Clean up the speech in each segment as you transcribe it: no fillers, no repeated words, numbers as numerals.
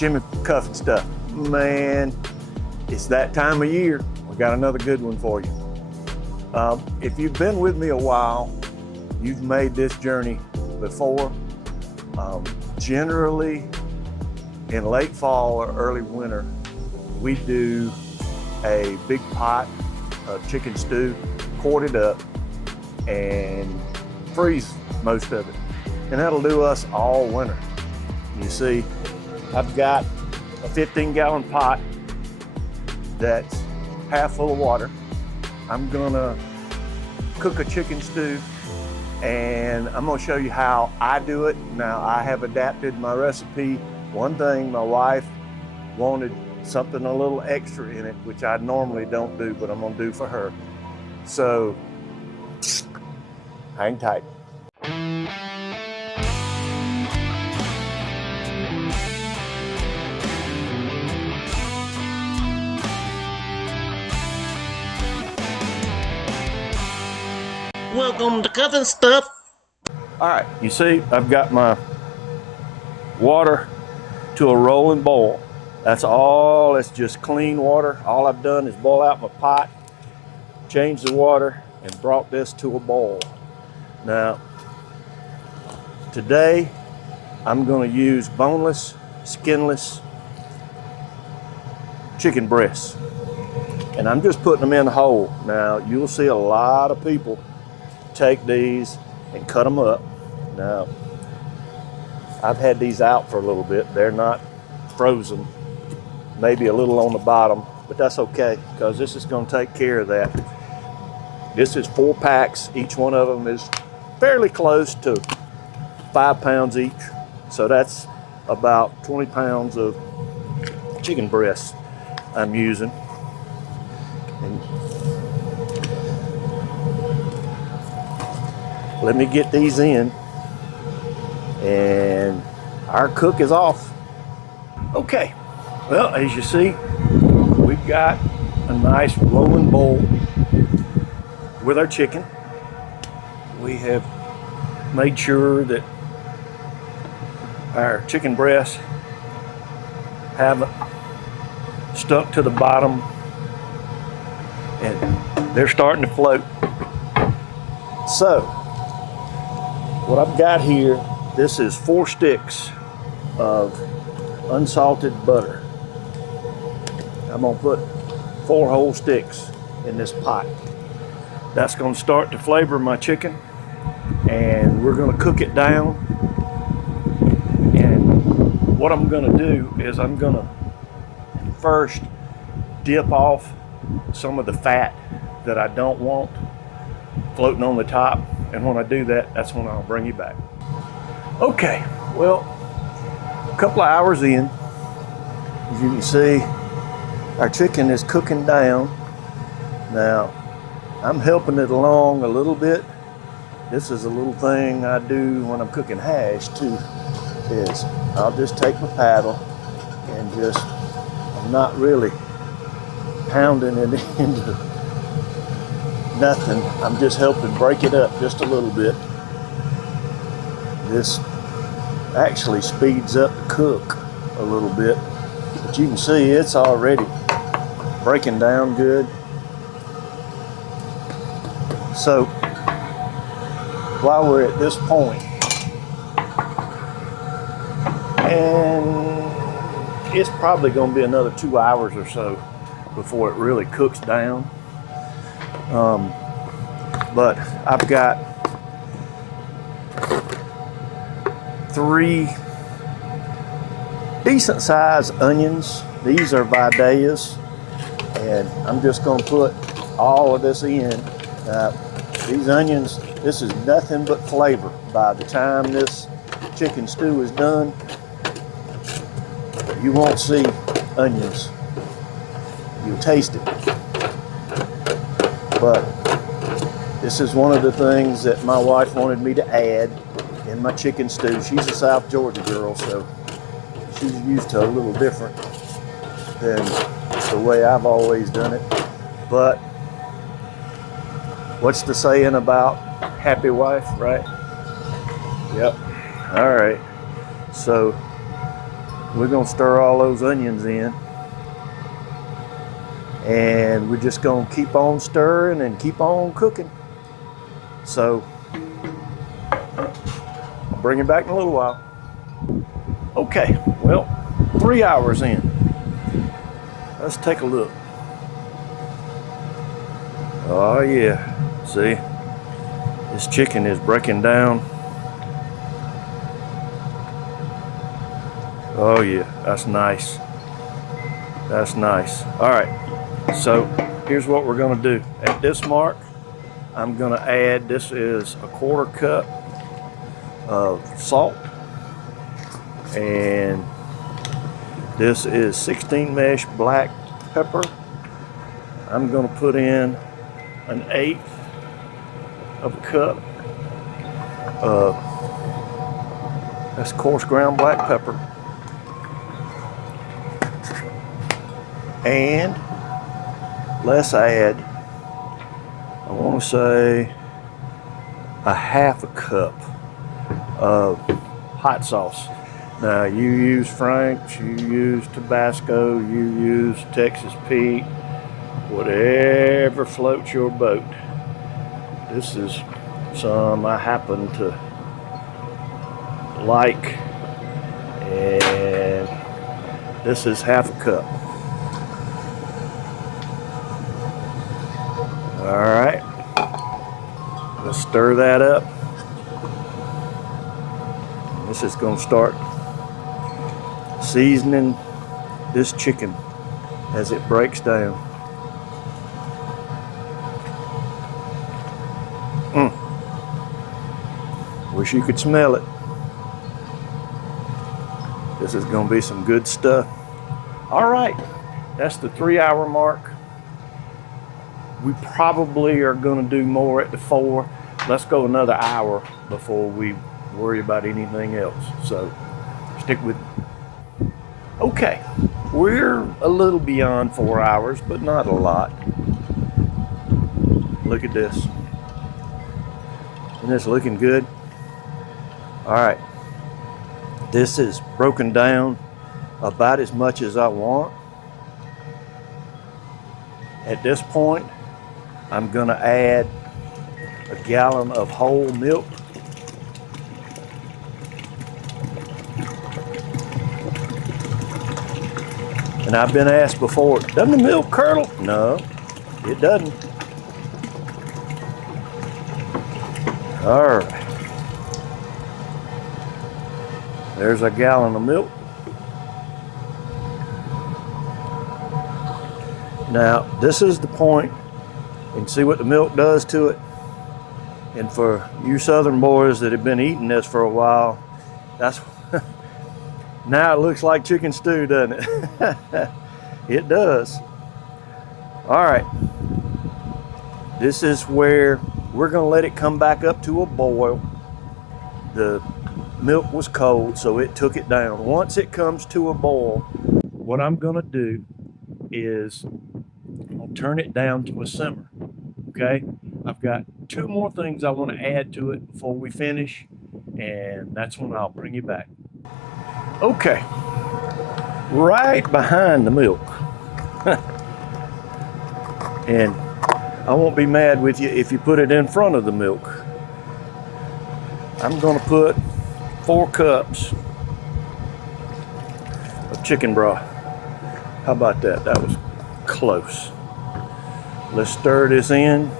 Jimmy Cuffin Stuff. Man, it's that time of year. We got another good one for you. If you've been with me a while, you've made this journey before. Generally, in late fall or early winter, we do a big pot of chicken stew, quart it up, and freeze most of it. And that'll do us all winter. You see, I've got a 15-gallon pot that's half full of water. I'm gonna cook a chicken stew, and I'm gonna show you how I do it. Now, I have adapted my recipe. One thing, my wife wanted something a little extra in it, which I normally don't do, but I'm gonna do for her. So, hang tight. Welcome to Cuffin Stuff. All right, you see, I've got my water to a rolling boil. That's all, it's just clean water. All I've done is boil out my pot, change the water, and brought this to a boil. Now, today, I'm gonna use boneless, skinless chicken breasts. And I'm just putting them in whole. Now, you'll see a lot of people take these and cut them up. Now, I've had these out for a little bit. They're not frozen, maybe a little on the bottom, but that's okay, because this is gonna take care of that. This is 4 packs. Each one of them is fairly close to 5 pounds each. So that's about 20 pounds of chicken breasts I'm using. And let me get these in, and our cook is off. Okay, well, as you see, we've got a nice rolling bowl with our chicken. We have made sure that our chicken breasts haven't stuck to the bottom, and they're starting to float. So, what I've got here, this is 4 sticks of unsalted butter. I'm gonna put 4 whole sticks in this pot. That's gonna start to flavor my chicken, and we're gonna cook it down. And what I'm gonna do is I'm gonna first dip off some of the fat that I don't want floating on the top. And when I do that, that's when I'll bring you back. Okay, well, a couple of hours in, as you can see, our chicken is cooking down. Now, I'm helping it along a little bit. This is a little thing I do when I'm cooking hash too, is I'll just take my paddle and I'm not really pounding it into nothing. I'm just helping break it up just a little bit. This actually speeds up the cook a little bit, but you can see it's already breaking down good. So while we're at this point, and it's probably going to be another 2 hours or so before it really cooks down. But I've got 3 decent sized onions. These are Vidayas, and I'm just gonna put all of this in. These onions, this is nothing but flavor. By the time this chicken stew is done, you won't see onions. You'll taste it. But this is one of the things that my wife wanted me to add in my chicken stew. She's a South Georgia girl, so she's used to a little different than the way I've always done it. But what's the saying about happy wife, right? Yep. All right. So We're gonna stir all those onions in. And we're just gonna keep on stirring and keep on cooking. So, I'll bring it back in a little while. Okay, well, 3 hours in. Let's take a look. Oh yeah, see? This chicken is breaking down. Oh yeah, that's nice. That's nice. All right, so here's what we're gonna do. At this mark, I'm gonna add, this is a 1/4 cup of salt. And this is 16 mesh black pepper. I'm gonna put in 1/8 of a cup of, that's coarse ground black pepper. And let's add, I want to say, 1/2 cup of hot sauce. Now you use Frank's, you use Tabasco, you use Texas Pete, whatever floats your boat. This is some I happen to like, and this is 1/2 cup. All right, let's stir that up. This is going to start seasoning this chicken as it breaks down. Wish you could smell it. This is going to be some good stuff. All right, that's the 3 hour mark. We probably are going to do more at the 4. Let's go another hour before we worry about anything else. So stick with me. Okay, we're a little beyond 4 hours, but not a lot. Look at this. Isn't this looking good? All right, this is broken down about as much as I want. At this point, I'm gonna add a gallon of whole milk. And I've been asked before, doesn't the milk curdle? No, it doesn't. All right. There's a gallon of milk. Now, this is the point, and see what the milk does to it. And for you Southern boys that have been eating this for a while, that's now it looks like chicken stew, doesn't it? It does. All right. This is where we're going to let it come back up to a boil. The milk was cold, so it took it down. Once it comes to a boil, what I'm going to do is I'll turn it down to a simmer. Okay? I've got 2 more things I want to add to it before we finish, and that's when I'll bring you back. Okay, right behind the milk. And I won't be mad with you if you put it in front of the milk. I'm gonna put 4 cups of chicken broth. How about that? That was close. Let's stir this in.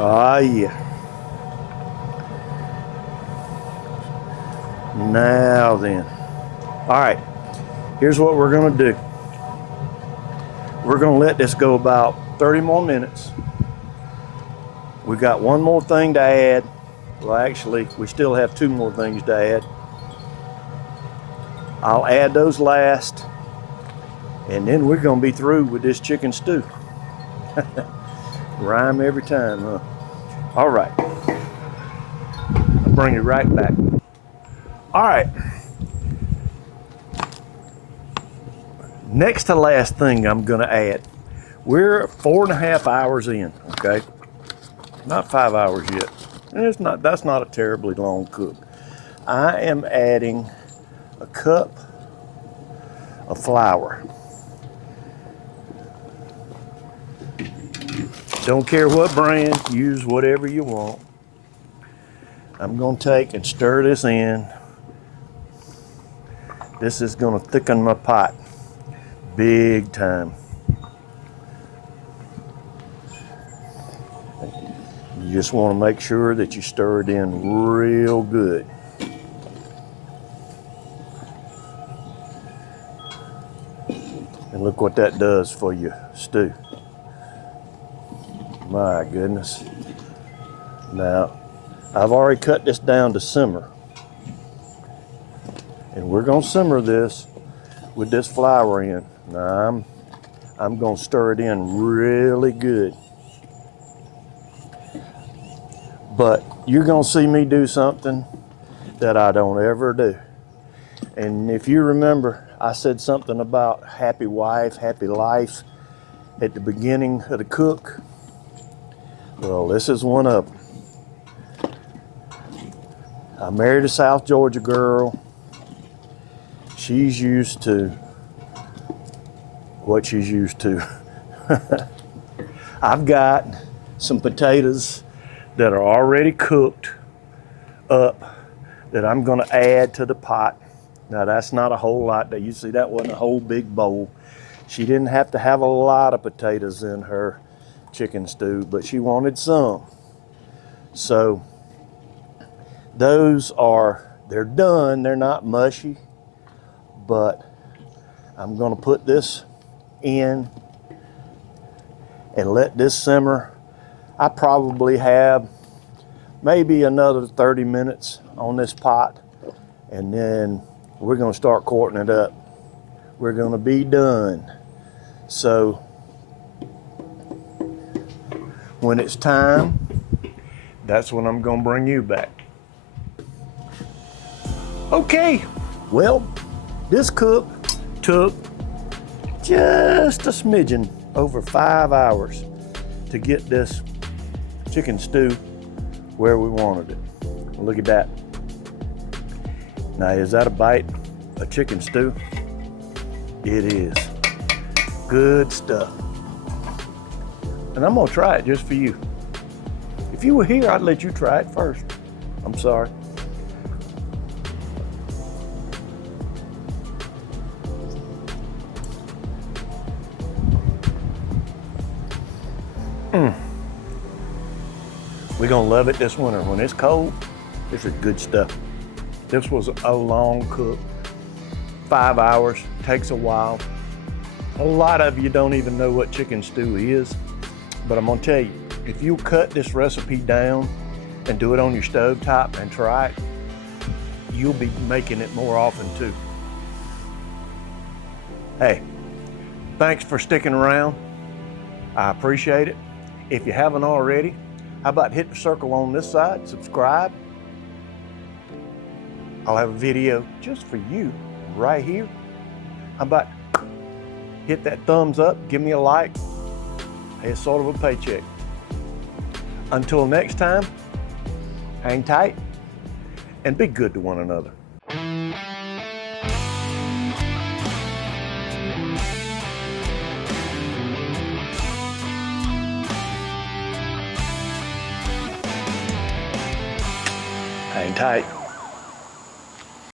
Ah, yeah. Now then. All right, here's what we're gonna do. We're gonna let this go about 30 more minutes. We got 1 more thing to add. Well, actually, we still have 2 more things to add. I'll add those last, and then we're gonna be through with this chicken stew. Rhyme every time, huh? All right. I'll bring you right back. All right. Next to last thing I'm gonna add. We're 4.5 hours in, okay? Not 5 hours yet. And that's not a terribly long cook. I am adding a cup of flour. Don't care what brand, use whatever you want. I'm gonna take and stir this in. This is gonna thicken my pot big time. You just wanna make sure that you stir it in real good. And look what that does for your stew. My goodness. Now, I've already cut this down to simmer. And we're gonna simmer this with this flour in. Now, I'm gonna stir it in really good. But you're gonna see me do something that I don't ever do. And if you remember, I said something about happy wife, happy life at the beginning of the cook. Well, this is one of them. I married a South Georgia girl. She's used to what she's used to. I've got some potatoes that are already cooked up that I'm gonna add to the pot. Now that's not a whole lot. You see, that wasn't a whole big bowl. She didn't have to have a lot of potatoes in her chicken stew, but she wanted some. So they're done. They're not mushy, but I'm gonna put this in and let this simmer. I probably have maybe another 30 minutes on this pot, and then we're gonna start quarting it up. We're gonna be done. So when it's time, that's when I'm gonna bring you back. Okay, well, this cook took just a smidgen over 5 hours to get this chicken stew where we wanted it. Look at that. Now, is that a bite of chicken stew? It is. Good stuff. And I'm gonna try it just for you. If you were here, I'd let you try it first. I'm sorry. We're gonna love it this winter. When it's cold, this is good stuff. This was a long cook. 5 hours, takes a while. A lot of you don't even know what chicken stew is, but I'm gonna tell you, if you cut this recipe down and do it on your stovetop and try it, you'll be making it more often too. Hey, thanks for sticking around. I appreciate it. If you haven't already, how about hit the circle on this side, subscribe. I'll have a video just for you right here. How about hit that thumbs up, give me a like. It's sort of a paycheck. Until next time, hang tight and be good to one another. Hang tight.